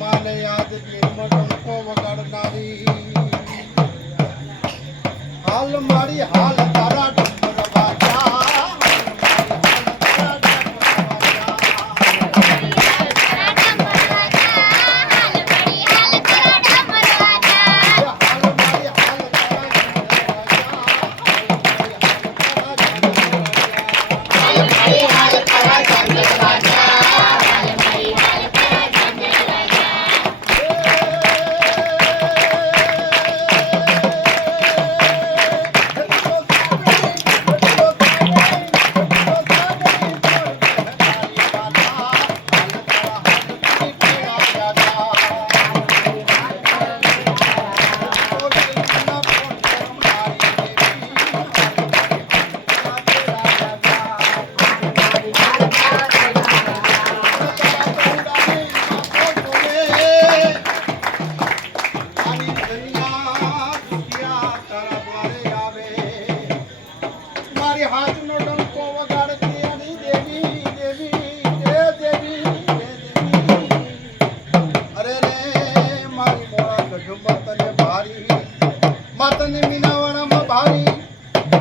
માને યાદ નિર્મળ ટંકો વગાડનારી. હાલ મારી હાલ માતને ભારી માતને મીનાવાળામાં ભારી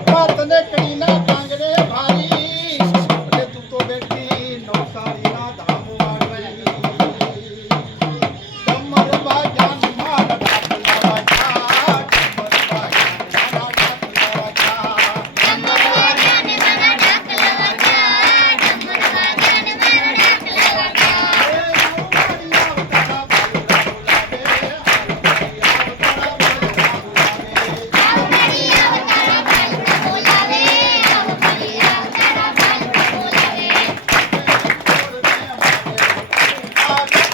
માતને કડીના કાંગડે ભારી Oh,